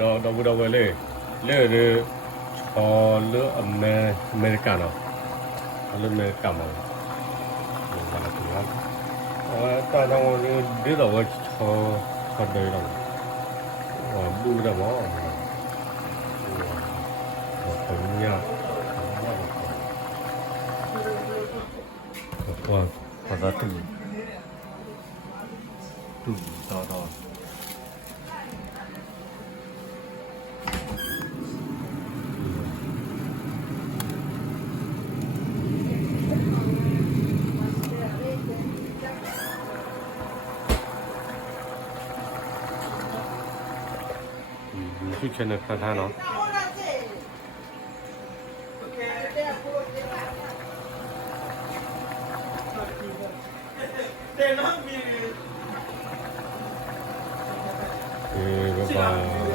တော့ပဲလေလေချော်လို့အမေရိကန်တော့အမေရိကန်မှာဘာလို့လဲတာတော့ဒီတော့ချော်တယ်တော့ဘူးတော့ဘောဘယ်ညဘာတူတော့ YouTube channel ဖန်ထားနော်ဘာ